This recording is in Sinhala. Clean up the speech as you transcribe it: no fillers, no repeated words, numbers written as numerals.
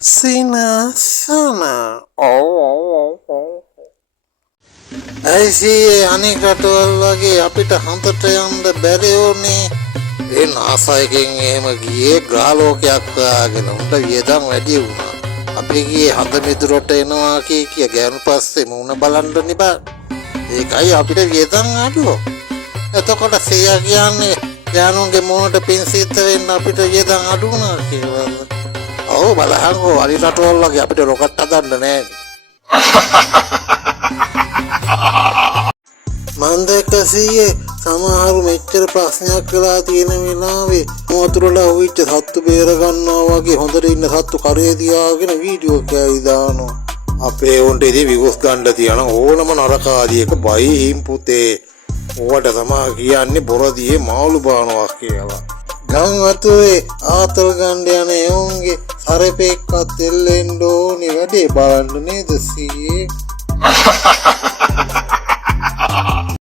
Sinasana. ඇයිසියේ අනෙක් රටවල් වගේ අපිට හන්දට යන්න බැරි වුණේ ඒ නාසයකින් එහෙම ගියේ ග්‍රහලෝකයක් හොයාගෙන උන්ට වියදම් වැඩි වුණා. අපි ගියේ හඳ මිදුරට එනවා කිය ගෑනු පස්සේ මුණ බලන්න නිබා. ඒකයි අපිට වියදම් අඩුව. එතකොට සීයා කියන්නේ ගෑනුන්ගේ මොනට පින් සිද්ධ වෙන්න අපිට වියදම් අඩු වුණා කියලා. ඔව් බලහන්කෝ අලි රටවල් වගේ අපිට රොකට් හදන්න නෑ. මන් දැක්ක සීයේ සමහරු මෙච්චර ප්‍රශ්නයක් කළා තියෙන වෙලාවේ වතුරලා හොවිච්ච සත්තු බේර ගන්නවා වගේ හොඳට ඉන්න සත්තු කරේ තියාගෙන වීඩියෝ එකයි දානවා. අපේ උන්ට ඉතින් විගොස් ගන්න තියන ඕනම නරකාදියක බයිහිම් පුතේ. ඕවට තමයි කියන්නේ බොරදියේ මාළු බානවා කියලා. ගම් වතුවේ ආතල් ගන්න යන එවුන්ගේ සරපෙක්වත් එල්ලෙන්න ඕනේ වැඩේ බලන්න නේද සීයේ.